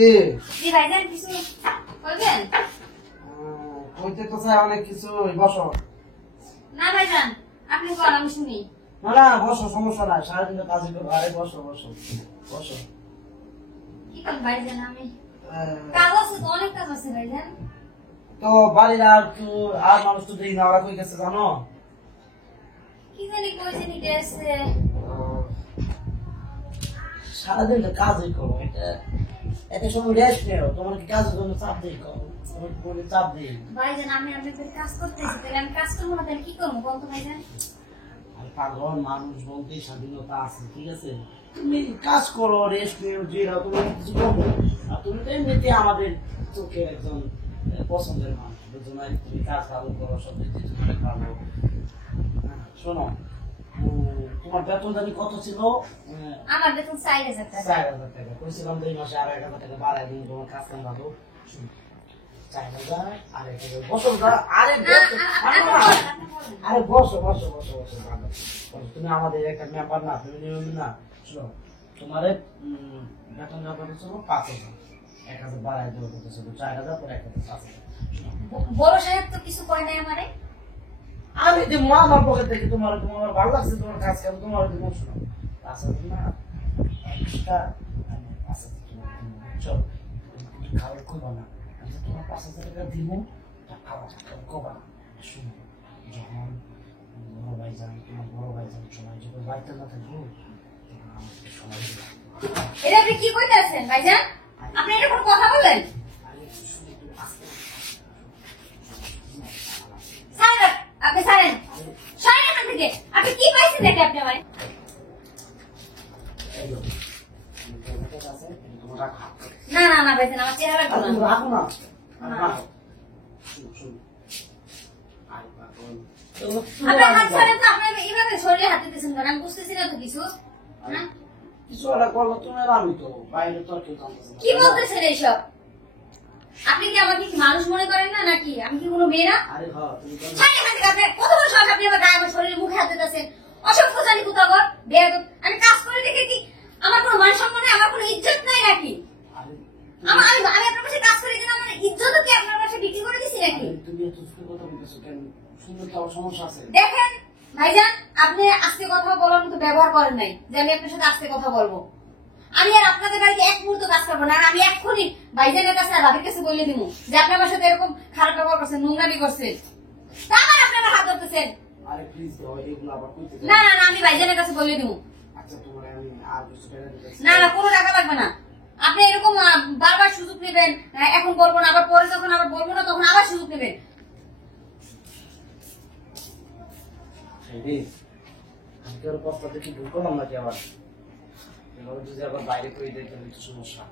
কি জি ভাইজান কিছু বলবেন? কইতে তো চাই অনেক কিছু, বসো। না ভাইজান আপনি বল, আমি শুনি। না না বসো, সমস্যা নাই, সারাদিন কাজ করো। আরে বসো বসো বসো। কি করব ভাইজান, আমি কাজ আছে তো, অনেক কাজ আছে ভাইজান। তো বাড়ির আর মানুষ তো দেখি না, ওরা কই গেছে জানো? কি জানি কই জানি গেছে। সারাদিন তো কাজই করো, এত সময় রেস্ট নেও। তোমার কি কাজের জন্য চাপ দিই? চাপ দিই ভাইজান, আমি আপনাদের কাজ করতেছি, তাহলে আমি কাজ করবো না তাহলে কি করবো বলতো ভাইজান? আর পাগল মানুষ বলতে স্বাধীনতা আছে, ঠিক আছে? তুমি কাজ করো, রেস্ট নিও, জিরাও, তোমার কিছু করবো। আর তুমি তো এমনিতে আমাদের চোখে একজন পছন্দের মানুষ, বুঝছো না? তুমি কাজ ভালো করো, সব দিক দিয়ে তুমি ভালো। শোনো, তোমার বেতন জানি কত ছিল? আমার বেতন 4000 টাকা। 4000 টাকা কইছিলাম, 2 মাসে আর 1000 টাকা বাড়াই দিন, তোমার কাজ কাম ভালো। 4000 আর 1000 বছর ধরে। আরে বসো বসো বসো বসো ভালো। তুমি আমাদের একটা ব্যাপার না, তুমি নিয়ম না। শোনো, তোমার বেতন যা করেছিল 5000, 1000 বাড়াই দেবো, 4000 পরে 1000। বড় সাহেব তো কিছু কয় নাই আমারে। আমি দেবো আমার পকেট থেকে, তোমার তোমার ভালো লাগছে তোমার কাজ কাম, তোমার দেবো। শোনো 5000 না এক্সট্রা, আমি 5000 তোমার দেবো। চলো খাবার করবো না, আমি তোমার 5000 টাকা দিব, খাবার করবা না। শুনো, যখন বড় ভাই যান, তোমার বড় ভাই যান, সবাই যখন বাড়িতে না থাকবো, আমাকে সময় দিবে। এটা আপনি কি কইতাছেন ভাইজান? আপনি এটা কোনো কথা বলেন? স্যার আপনি ছাড়েন, সরেন এখান থেকে। আপনি কি পাইছেন দেখে আপনি আমায়? না না না ভাইজান, আমার চেহারা ভালো না। রাখো না, আপনার হাত ছাড়েন তো, আপনি এইভাবে শরীরে হাত দিতেছেন কেন? আমি বুঝতেছি না তো কিছু। হ্যাঁ কিছু একটা করলো তুমি আর আমি তো বাইরে তো আর কেউ জানতেছে না। কি বলতেছেন এইসব? আপনি কি আমাকে কি মানুষ মনে করেন না নাকি? আমি কি কোনো মেয়ে না? আরে হ্যাঁ, তুমি তো ছাড়েন এখান থেকে। আপনি কত বড় সাহস, আপনি আমার গায়ে আমার শরীরে মুখে হাত দিতেছেন? অসভ্য জানি কোথাও বেয়াদব। আমি কাজ করে দেখে কি আমার কোনো মান সম্মান নেই, আমার কোনো ইজ্জত নাই নাকি? আমি আপনার কাছে কাজ করে কিনা আমার ইজ্জত কি আপনার কাছে বিক্রি করে দিছি নাকি? তুমি এত সুন্দর কথা বলতেছো কেন? সুন্দর তো আমার সমস্যা আছে। দেখেন ভাইজান, আপনি আজকে কথা বলার মতো ব্যবহার করেন নাই যে আমি আপনার সাথে আজকে কথা বলবো। আমি আর আপনাদের বাড়িতে এক মুহূর্ত কাজ করবো না। আর আমি এক্ষুনি ভাইজানের কাছে আর ভাবির কাছে বলে দিব যে আপনি আমার সাথে এরকম খারাপ ব্যবহার করছেন, নোংরামি করছেন, তা আবার আপনি আমার হাত ধরতেছেন। আরে প্লিজ দাও, এগুলো আবার কইতে না না না, আমি ভাইজানের কাছে বলে দিব। আচ্ছা তোমার আমি আর কিছু টাকা দিতেছি। না না, কোনো টাকা লাগবে না। আপনি এরকম বারবার সুযোগ নেবেন, এখন বলবো না, আবার পরে যখন আবার বলবো না তখন আবার সুযোগ নেবেন। আমি কি ওর প্রস্তাবে কি ভুল করলাম নাকি? আবার এভাবে যদি আবার বাইরে করে দেয় তাহলে একটু সমস্যা।